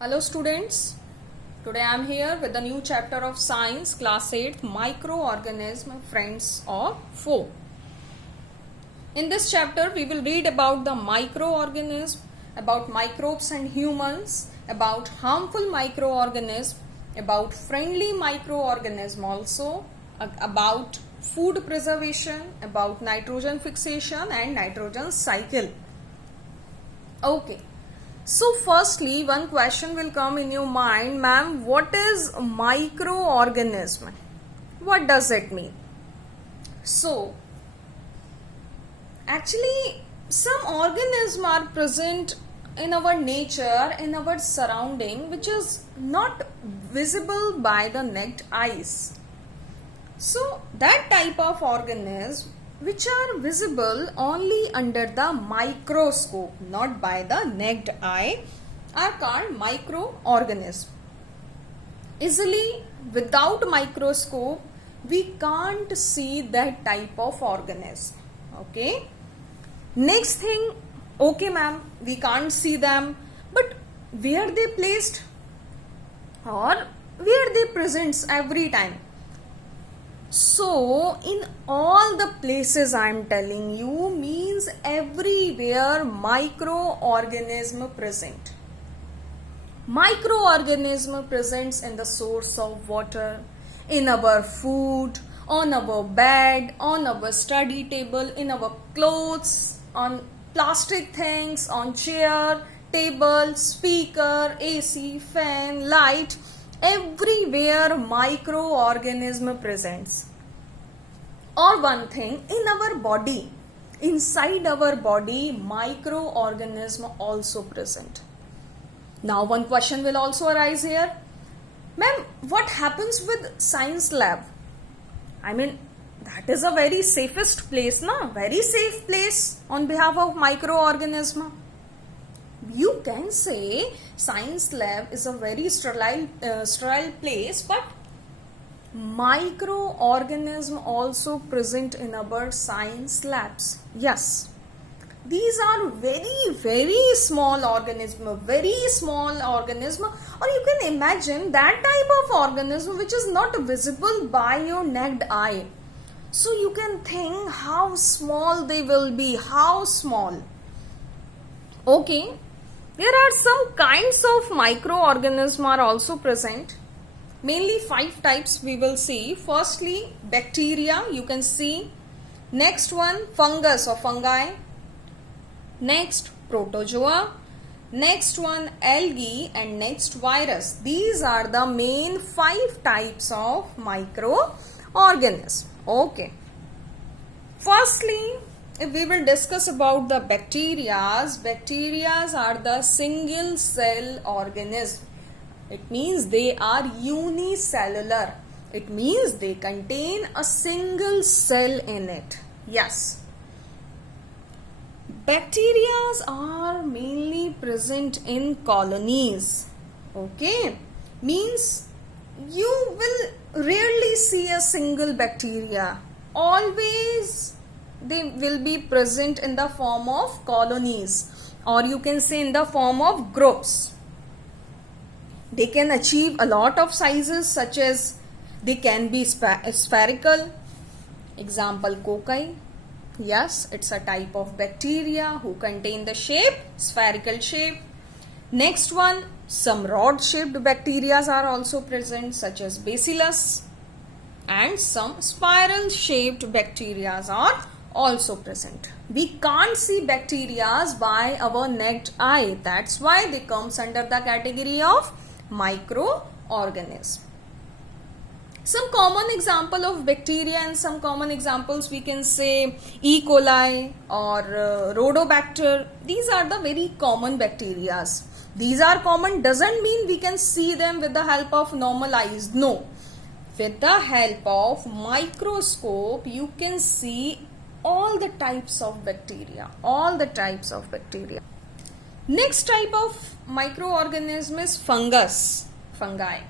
Hello students, today I am here with a new chapter of science class 8 microorganism friends or foe. In this chapter we will read about the microorganism, about microbes and humans, about harmful microorganism, about friendly microorganism also, about food preservation, about nitrogen fixation and nitrogen cycle. Okay. So firstly, one question will come in your mind, ma'am, what is microorganism? What does it mean? So, actually, some organisms are present in our nature, in our surrounding, which is not visible by the naked eyes. So, that type of organism which are visible only under the microscope, not by the naked eye, are called microorganisms. Easily, without microscope, we can't see that type of organism. Okay. Next thing, okay ma'am, we can't see them, but where they placed or where they presents every time? So, in all the places I am telling you means everywhere microorganism present. Microorganism presents in the source of water, in our food, on our bed, on our study table, in our clothes, on plastic things, on chair, table, speaker, AC, fan, light. Everywhere microorganism presents. Or one thing, in our body, inside our body, microorganism also present. Now one question will also arise here. Ma'am, what happens with science lab? I mean, that is a very safest place, na? Very safe place on behalf of microorganism. You can say science lab is a very sterile place, but microorganism also present in our science labs. Yes, these are very small organism, or you can imagine that type of organism which is not visible by your naked eye. So you can think how small they will be, how small. Okay. There are some kinds of microorganisms are also present. Mainly 5 types we will see. Firstly, bacteria, you can see. Next one, fungus or fungi. Next, protozoa. Next one, algae, and next, virus. These are the main 5 types of microorganisms. Okay. Firstly, if we will discuss about the bacterias are the single cell organism. It means they are unicellular. It means they contain a single cell in it. Yes. Bacterias are mainly present in colonies. Okay. Means you will rarely see a single bacteria. Always they will be present in the form of colonies, or you can say in the form of groups. They can achieve a lot of sizes, such as they can be spherical. Example, cocci. Yes, it's a type of bacteria who contain the shape, spherical shape. Next one, some rod shaped bacteria are also present, such as bacillus, and some spiral shaped bacteria are also present. We can't see bacteria by our naked eye. That's why they comes under the category of microorganism. Some common example of bacteria and some common examples we can say E. coli or Rhodobacter. These are the very common bacteria. These are common doesn't mean we can see them with the help of normal eyes. No. With the help of microscope, you can see all the types of bacteria. Next type of microorganism is fungi.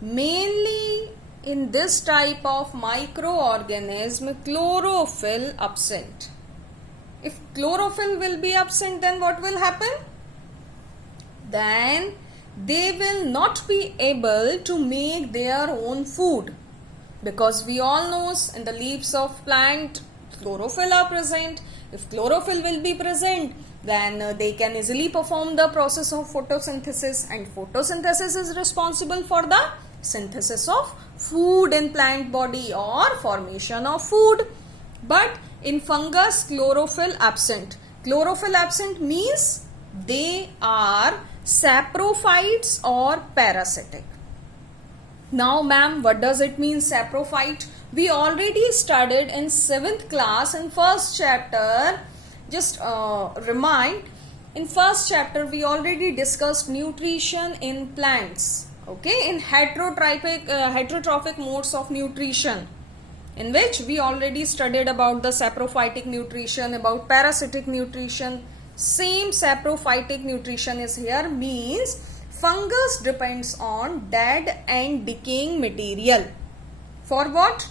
Mainly in this type of microorganism, chlorophyll absent. If chlorophyll will be absent, then what will happen? then they will not be able to make their own food, because we all know in the leaves of plant chlorophyll are present. If chlorophyll will be present, then they can easily perform the process of photosynthesis, and photosynthesis is responsible for the synthesis of food in plant body or formation of food. But in fungus, chlorophyll absent. Chlorophyll absent means they are saprophytes or parasitic. Now ma'am, what does it mean saprophyte? We already studied in 7th class in first chapter. Just remind, in first chapter we already discussed nutrition in plants, okay, in heterotrophic modes of nutrition, in which we already studied about the saprophytic nutrition, about parasitic nutrition. Same saprophytic nutrition is here, means fungus depends on dead and decaying material. For what?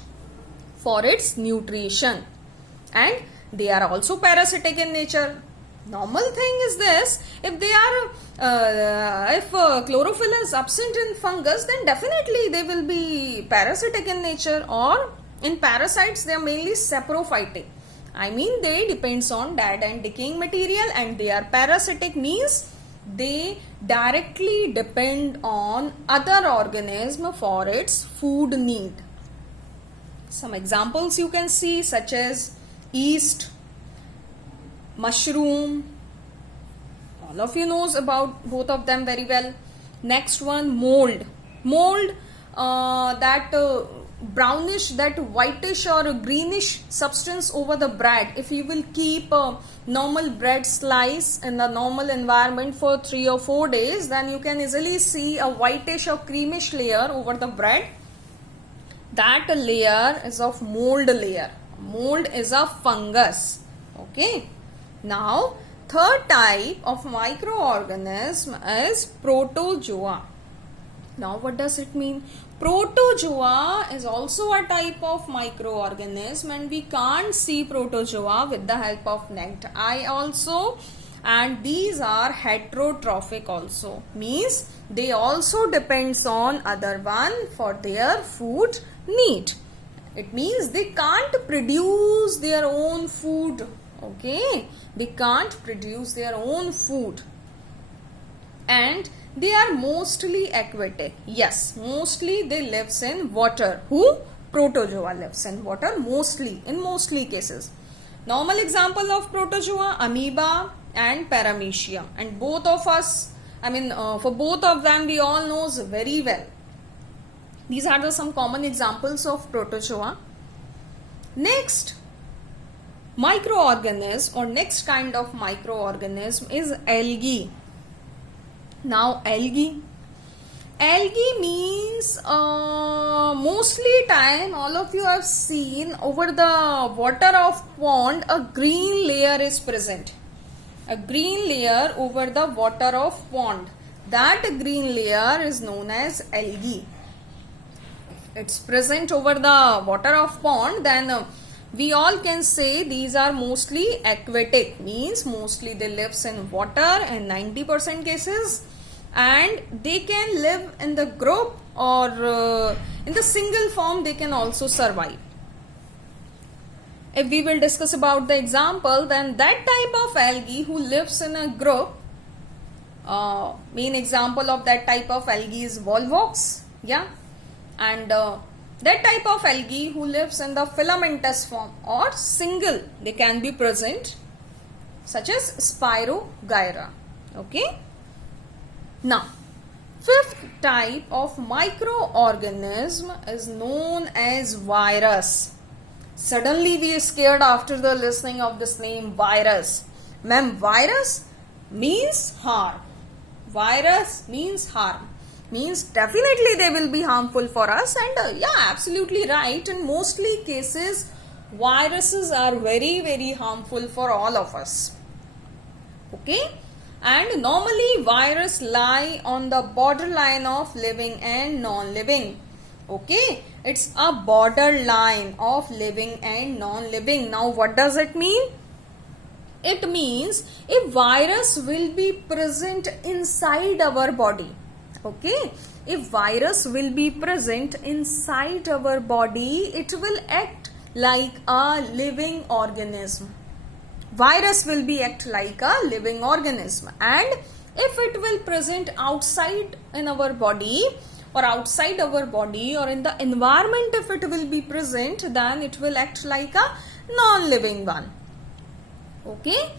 For its nutrition. And they are also parasitic in nature. Normal thing is this, if they are if chlorophyll is absent in fungus, then definitely they will be parasitic in nature, or in parasites they are mainly saprophytic. I mean they depends on dead and decaying material, and they are parasitic means they directly depend on other organism for its food need. Some examples you can see, such as yeast, mushroom. All of you knows about both of them very well. Next one, mold. Mold, that brownish, that whitish or greenish substance over the bread. If you will keep a normal bread slice in the normal environment for 3 or 4 days, then you can easily see a whitish or creamish layer over the bread. That layer is of mold layer. Mold is a fungus. Okay. Now, third type of microorganism is protozoa. Now, what does it mean? Protozoa is also a type of microorganism, and we can't see protozoa with the help of naked eye also. And these are heterotrophic also, means they also depends on other one for their food need. It means they can't produce their own food. Okay, they can't produce their own food, and they are mostly aquatic. Yes, mostly they lives in water. Who? Protozoa lives in water mostly, in mostly cases. Normal example of protozoa, amoeba and paramecium, and both of us, for both of them we all knows very well. These are some common examples of protozoa. Next microorganism, or next kind of microorganism, is algae. Now algae means mostly time all of you have seen over the water of pond a green layer is present. A green layer over the water of pond. That green layer is known as algae. It's present over the water of pond, then we all can say these are mostly aquatic, means mostly they lives in water in 90% cases, and they can live in the group or in the single form they can also survive. If we will discuss about the example, then that type of algae who lives in a group, main example of that type of algae is volvox, yeah, and that type of algae who lives in the filamentous form or single, they can be present, such as Spirogyra. Okay. Now, fifth type of microorganism is known as virus. Suddenly we are scared after the listening of this name virus. Ma'am, virus means harm. Virus means harm. Means definitely they will be harmful for us, and yeah, absolutely right. In mostly cases, viruses are very, very harmful for all of us. Okay. And normally virus lie on the borderline of living and non-living. Okay, it's a borderline of living and non-living. Now what does it mean? It means a virus will be present inside our body. Okay, if virus will be present inside our body, it will act like a living organism. Virus will be act like a living organism, and if it will present outside in our body or outside our body or in the environment, if it will be present, then it will act like a non-living one. Okay,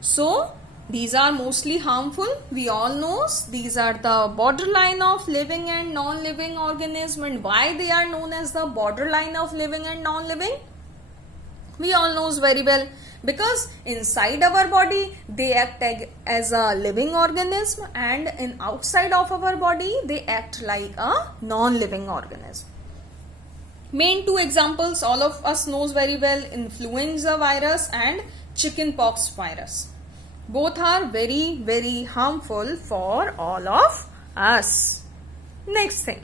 so these are mostly harmful. We all know these are the borderline of living and non-living organism. And why they are known as the borderline of living and non-living? We all knows very well, because inside our body they act as a living organism, and in outside of our body they act like a non-living organism. Main two examples all of us knows very well: influenza virus and chickenpox virus. Both are very, very harmful for all of us. Next thing,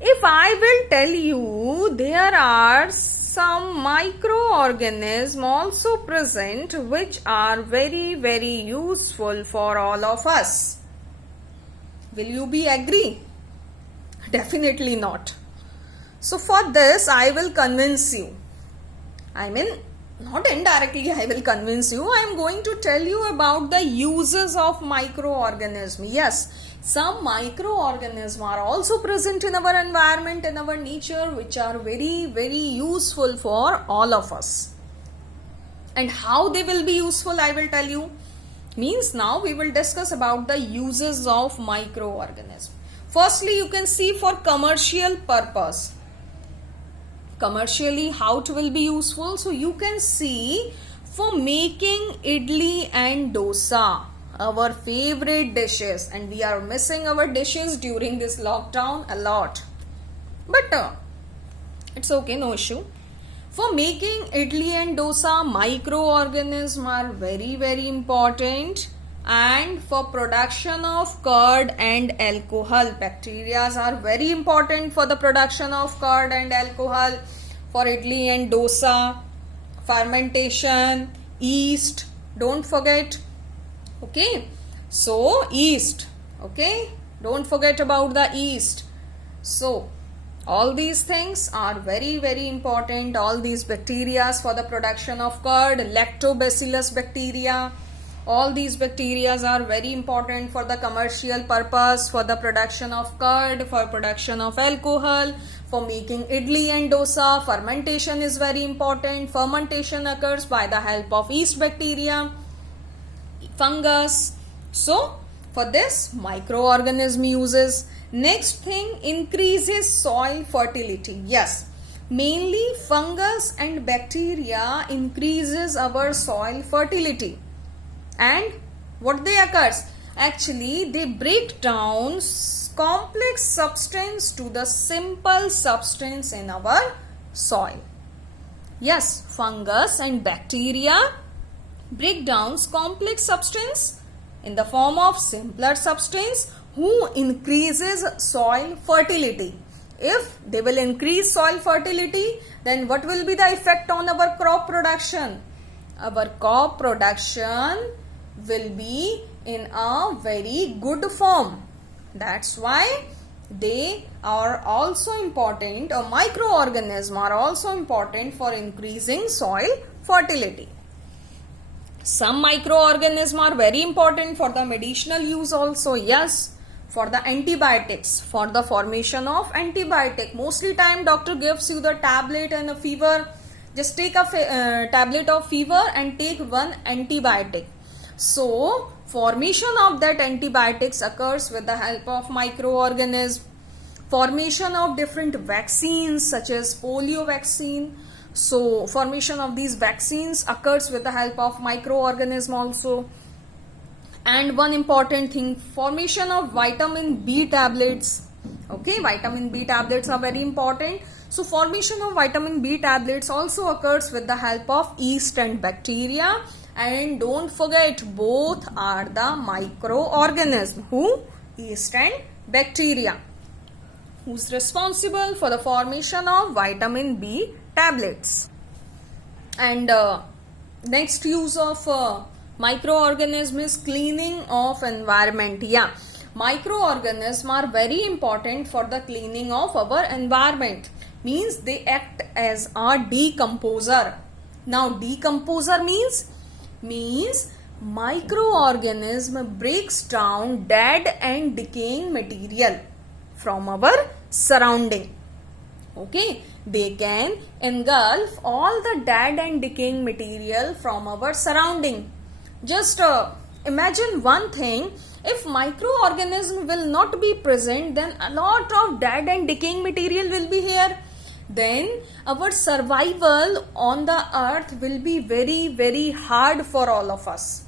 if I will tell you there are some microorganisms also present which are very, very useful for all of us, will you be agree? Definitely not. So for this I will convince you. I mean, not indirectly I will convince you. I am going to tell you about the uses of microorganisms. Yes, some microorganisms are also present in our environment, in our nature, which are very, very useful for all of us. And how they will be useful, I will tell you. Means now we will discuss about the uses of microorganisms. Firstly, you can see for commercial purpose. Commercially, how it will be useful? So you can see for making idli and dosa, our favorite dishes, and we are missing our dishes during this lockdown a lot, but it's okay, no issue. For making idli and dosa, microorganisms are very, very important. And for production of curd and alcohol, bacteria are very important for the production of curd and alcohol. For idli and dosa, fermentation, yeast, don't forget. Okay, so yeast, okay, don't forget about the yeast. So all these things are very, very important. All these bacteria for the production of curd, lactobacillus bacteria, all these bacteria are very important for the commercial purpose, for the production of curd, for production of alcohol, for making idli and dosa. Fermentation is very important. Fermentation occurs by the help of yeast bacteria, fungus. So for this, microorganism uses. Next thing, increases soil fertility. Yes, mainly fungus and bacteria increases our soil fertility. And what they occurs? Actually, they break down complex substance to the simple substance in our soil. Yes, fungus and bacteria break down complex substance in the form of simpler substance who increases soil fertility. If they will increase soil fertility, then what will be the effect on our crop production? Our crop production will be in a very good form. That's why they are also important, or microorganisms are also important for increasing soil fertility. Some microorganisms are very important for the medicinal use also. Yes, for the antibiotics, for the formation of antibiotic. Mostly time doctor gives you the tablet and a fever. Just take a tablet of fever and take one antibiotic. So formation of that antibiotics occurs with the help of microorganisms. Formation of different vaccines such as polio vaccine. So formation of these vaccines occurs with the help of microorganism also. And one important thing, formation of vitamin B tablets. Okay, vitamin B tablets are very important. So formation of vitamin B tablets also occurs with the help of yeast and bacteria. And don't forget, both are the microorganisms. Who? Yeast and bacteria. Who's responsible for the formation of vitamin B tablets? And Next use of microorganism is cleaning of environment. Yeah, microorganisms are very important for the cleaning of our environment. Means they act as a decomposer. Now decomposer means microorganism breaks down dead and decaying material from our surrounding. Okay, they can engulf all the dead and decaying material from our surrounding. Just imagine one thing, if microorganism will not be present, then a lot of dead and decaying material will be here. Then our survival on the earth will be very, very hard for all of us.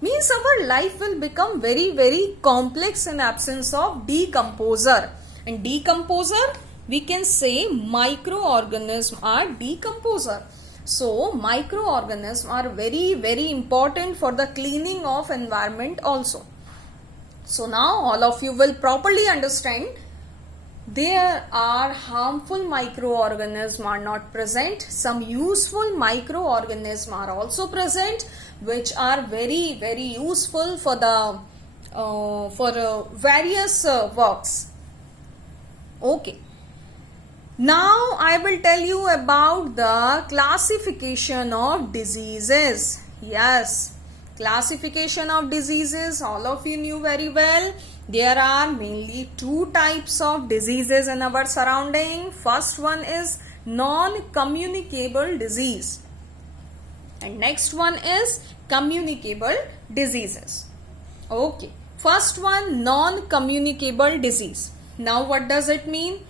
Means our life will become very, very complex in absence of decomposer. And decomposer, we can say microorganisms are decomposer. So microorganisms are very, very important for the cleaning of environment also. So now all of you will properly understand there are harmful microorganisms are not present. Some useful microorganisms are also present, which are very, very useful for the various works. Okay. Now I will tell you about the classification of diseases. Yes, classification of diseases, all of you knew very well. There are mainly two types of diseases in our surrounding. First one is non-communicable disease, and next one is communicable diseases. Okay, first one, non-communicable disease. Now what does it mean?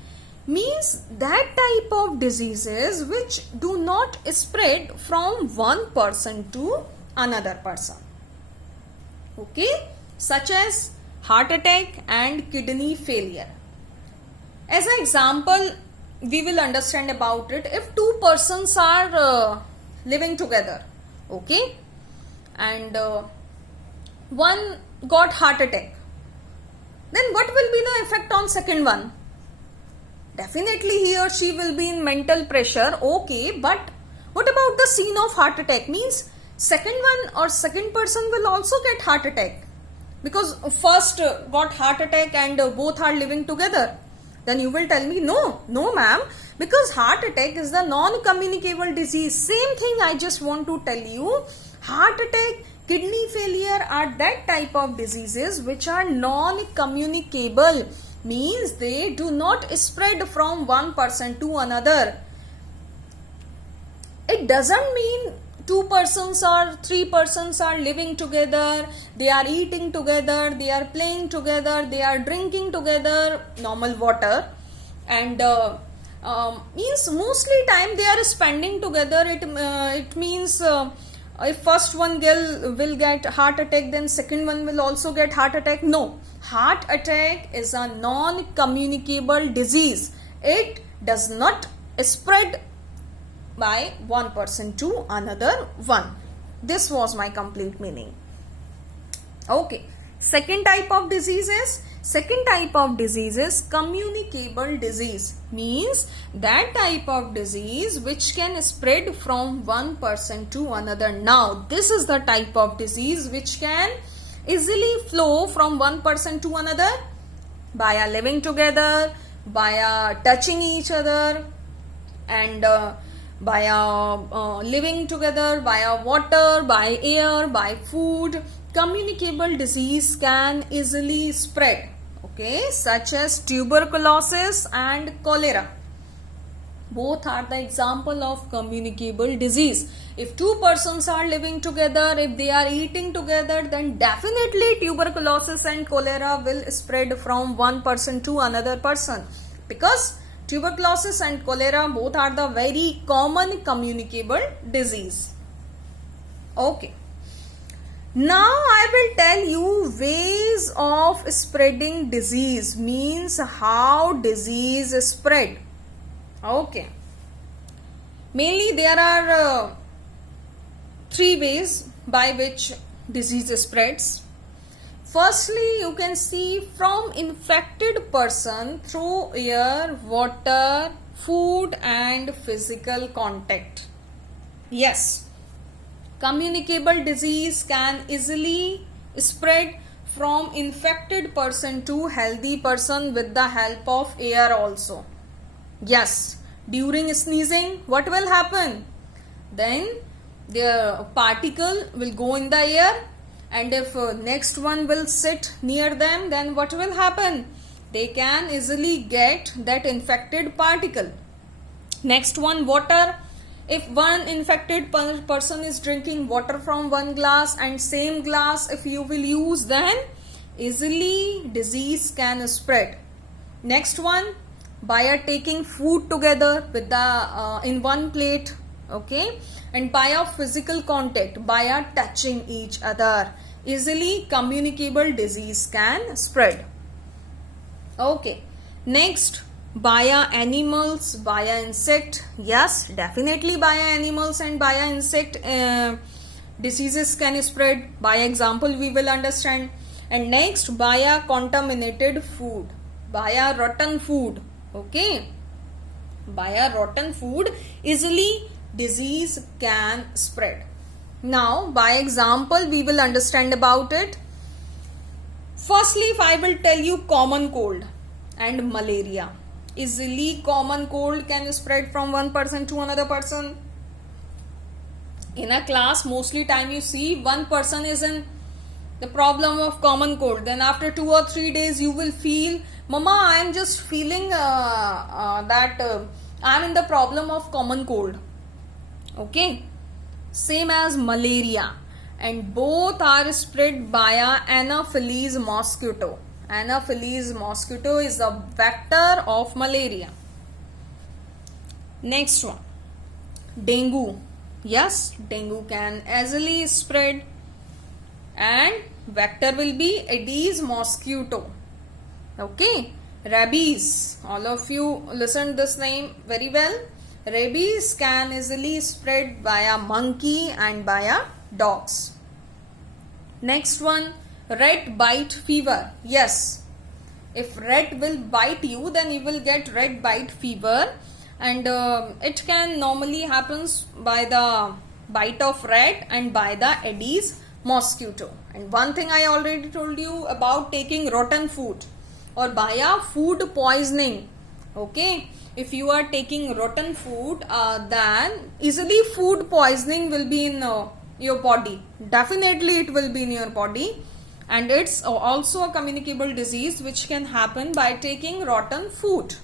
Means that type of diseases which do not spread from one person to another person. Okay, such as heart attack and kidney failure. As an example, we will understand about it. If two persons are living together, okay, and one got heart attack, then what will be the effect on second one? Definitely he or she will be in mental pressure. Okay, but what about the scene of heart attack? Means second one or second person will also get heart attack, because first got heart attack and both are living together. Then you will tell me, no ma'am, because heart attack is the non-communicable disease. Same thing I just want to tell you. Heart attack, kidney failure are that type of diseases which are non-communicable. Means they do not spread from one person to another. It doesn't mean two persons or three persons are living together, they are eating together, they are playing together, they are drinking together normal water, and means mostly time they are spending together. It means if first one girl will get heart attack, then second one will also get heart attack. No, heart attack is a non-communicable disease. It does not spread by one person to another one. This was my complete meaning. Okay, second type of diseases communicable disease. Means that type of disease which can spread from one person to another. Now this is the type of disease which can easily flow from one person to another by living together, by touching each other, and by living together, by water, by air, by food. Communicable disease can easily spread, okay, such as tuberculosis and cholera. Both are the example of communicable disease. If two persons are living together, if they are eating together, then definitely tuberculosis and cholera will spread from one person to another person, because tuberculosis and cholera both are the very common communicable disease. Okay. Now I will tell you ways of spreading disease, means how disease is spread. Okay. Mainly there are three ways by which disease spreads. Firstly, you can see from infected person through air, water, food and physical contact. Yes. Communicable disease can easily spread from infected person to healthy person with the help of air also. Yes, during sneezing, what will happen? Then the particle will go in the air, and if next one will sit near them, then what will happen? They can easily get that infected particle. Next one, water. If one infected person is drinking water from one glass, and same glass if you will use, then easily disease can spread. Next one, by taking food together with the in one plate, okay, and by a physical contact, by touching each other, easily communicable disease can spread. Okay, next, via animals, via insect. Yes, definitely via animals and via insect diseases can spread. By example we will understand. And next, via contaminated food, via rotten food. Okay, via rotten food easily disease can spread. Now by example we will understand about it. Firstly, if I will tell you common cold and malaria, easily common cold can spread from one person to another person. In a class, mostly time you see one person is in the problem of common cold, then after 2 or 3 days you will feel, mama, I am just feeling that I am in the problem of common cold. Okay, same as malaria, and both are spread via Anopheles mosquito. Anopheles mosquito is the vector of malaria. Next one, dengue. Yes, dengue can easily spread, and vector will be Aedes mosquito. Okay, rabies. All of you listen this name very well. Rabies can easily spread via monkey and via dogs. Next one, rat bite fever. Yes, if rat will bite you, then you will get rat bite fever, and it can normally happens by the bite of rat and by the Aedes mosquito. And one thing I already told you about taking rotten food or via food poisoning. Okay, if you are taking rotten food, then easily food poisoning will be in your body. Definitely it will be in your body, and it's also a communicable disease which can happen by taking rotten food.